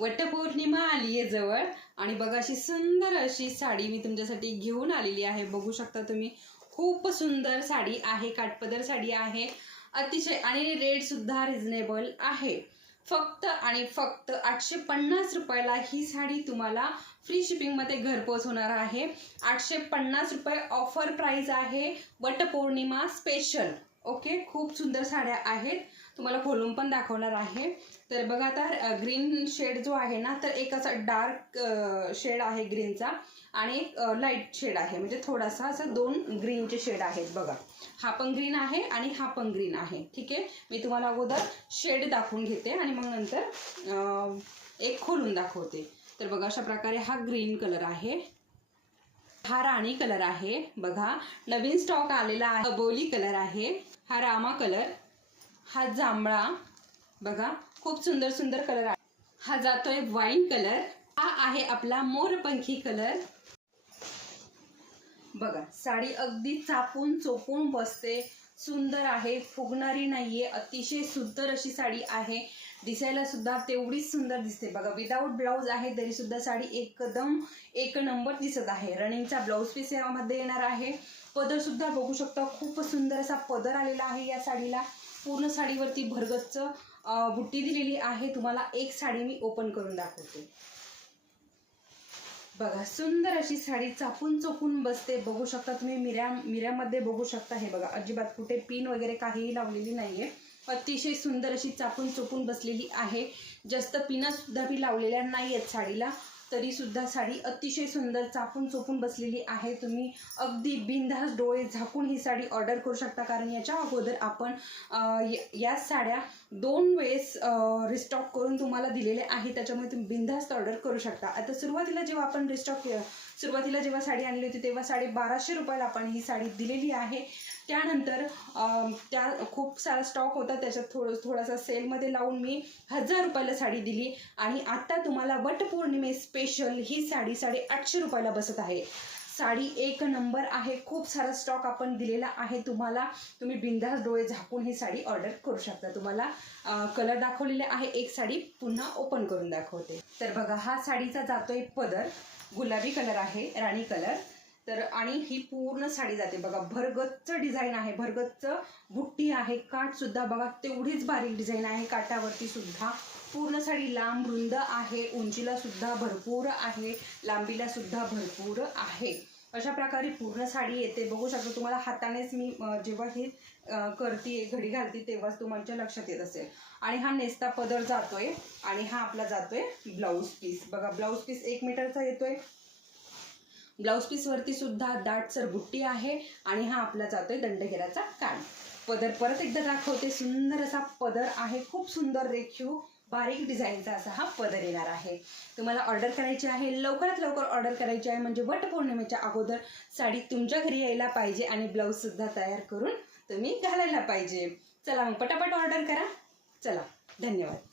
वटपौर्णिमा आली आहे जवळ आणि बघा अशी सुंदर अशी साडी मी तुमच्यासाठी घेऊन आलेली आहे। बघू शकता तुम्ही, खूप सुंदर साडी आहे, काठपदर साडी आहे अतिशय, आणि रेट सुद्धा रिझनेबल आहे। फक्त आणि फक्त 850 रुपयाला ही साडी तुम्हाला फ्री शिपिंग मध्ये घरपोच होणार आहे। 850 रुपये ऑफर प्राइस आहे, वटपौर्णिमा स्पेशल। ओके, खूप सुंदर साड्या आहेत, तुम्हाला खोलून पण दाखवणार आहे। तर बघा आता ग्रीन शेड जो आहे ना, तर एक असा डार्क शेड आहे ग्रीनचा आणि एक लाईट शेड आहे, म्हणजे थोडासा असं दोन ग्रीनचे शेड आहेत। बघा, हा पण ग्रीन आहे आणि हा पण ग्रीन आहे। ठीक आहे, मी तुम्हाला अगोदर शेड दाखवून घेते आणि मग नंतर एक खोलून दाखवते। तर बघा, अशा प्रकारे हा ग्रीन कलर आहे, हा राणी कलर आहे, बघा नवीन स्टॉक आलेला आहे, अबोली कलर आहे, हा रामा कलर, हा जांभळा, बघा खूप सुंदर सुंदर कलर आहे, हा जातोय वाईन कलर, हा आहे आपला मोरपंखी कलर। बघा, साडी अगदी चापून चोपून बसते, सुंदर आहे, फुगणारी नाहीये, अतिशय सुंदर अशी साडी आहे, दिसायला सुद्धा तेवढीच सुंदर दिसते। बघा, विदाऊट ब्लाउज आहे तरी सुद्धा साडी एकदम एक नंबर दिसत आहे। रनिंगचा ब्लाउज पीस यामध्ये येणार आहे। पदर सुद्धा बघू शकता, खूप सुंदर असा पदर आलेला आहे या साडीला। पूर्ण साडीवरती भरगच्च बुट्टी दिलेली आहे। तुम्हाला एक साडी मी ओपन करून दाखवते। बघा, सुंदर अशी साडी चापून चोपून बसते, बघू शकता तुम्ही, मिऱ्यामध्ये बघू शकता। हे बघा, अजिबात कुठे पिन वगैरे काहीही लावलेली नाहीये, अतिशय सुंदर अशी चापून चोपून बसलेली आहे। जास्त पिना सुद्धा मी लावलेल्या नाहीयेत साडीला, तरी सुद्धा साडी अतिशय सुंदर चापून चोपून बसलेली आहे। तुम्ही अगदी बिनधास्त डोळे झाकून ही साडी ऑर्डर करू शकता, कारण याच्या अगोदर आपण या साड्या 2 वेळेस रिस्टॉक करून तुम्हाला दिलेले आहे, त्याच्यामुळे तुम्ही बिनधास्त ऑर्डर करू शकता। आता सुरुवातीला जेव्हा आपण सुरुवातीला जेव्हा साडी आणली होती तेव्हा 1250 रुपयाला आपण ही साडी दिलेली आहे। त्यानंतर त्या खूप सारा स्टॉक होता, त्याच्यात थोडासा सेलमध्ये लावून मी 1000 रुपयाला साडी दिली, आणि आता तुम्हाला वटपौर्णिमे स्पेशल ही साडी 850 रुपयाला बसत आहे। साडी एक नंबर आहे, खूप सारा स्टॉक आपण दिलेला आहे तुम्हाला, तुम्ही बिनधास्त डोळे झाकून ही साडी ऑर्डर करू शकता। तुम्हाला कलर दाखवलेले आहे, एक साडी पुन्हा ओपन करून दाखवते। तर बघा, हा साडीचा जातोय पदर, गुलाबी कलर आहे, राणी कलर। तर आणि ही पूर्ण साडी जाते, बघा भरगच्च डिझाईन आहे, भरगच्च बुट्टी आहे, काठ सुद्धा बघा तेवढीच बारीक डिझाईन आहे काठावरती सुद्धा। पूर्ण साडी लांब रुंद आहे, उंचीला सुद्धा भरपूर आहे, लांबीला सुद्धा भरपूर आहे। अशा प्रकारे पूर्ण साडी येते, बघू शकता। तुम्हाला हातानेच मी जेव्हा हे करते, घडी घालते, तेव्हाच तुमच्या लक्षात येत असेल। आणि हा नेसता पदर जातोय, आणि हा आपला जातोय ब्लाऊज पीस। बघा, ब्लाऊज पीस 1 मीटरचा येतोय, ब्लाऊज पीस वरती सुद्धा दाटसर बुट्टी आहे, आणि हा आपला जातोय दंडगेराचा काठ। पदर परत एकदा दाखवते, सुंदर असा पदर आहे, खूप सुंदर रेखीव बारीक डिझाईनचा असा हा पदर येणार आहे। तुम्हाला ऑर्डर करायची आहे, लवकरात लवकर ऑर्डर करायची आहे, म्हणजे वटपौर्णिमेच्या अगोदर साडी तुमच्या घरी यायला पाहिजे आणि ब्लाऊज सुद्धा तयार करून तुम्ही घालायला पाहिजे। चला मग पटापट ऑर्डर करा। चला, धन्यवाद।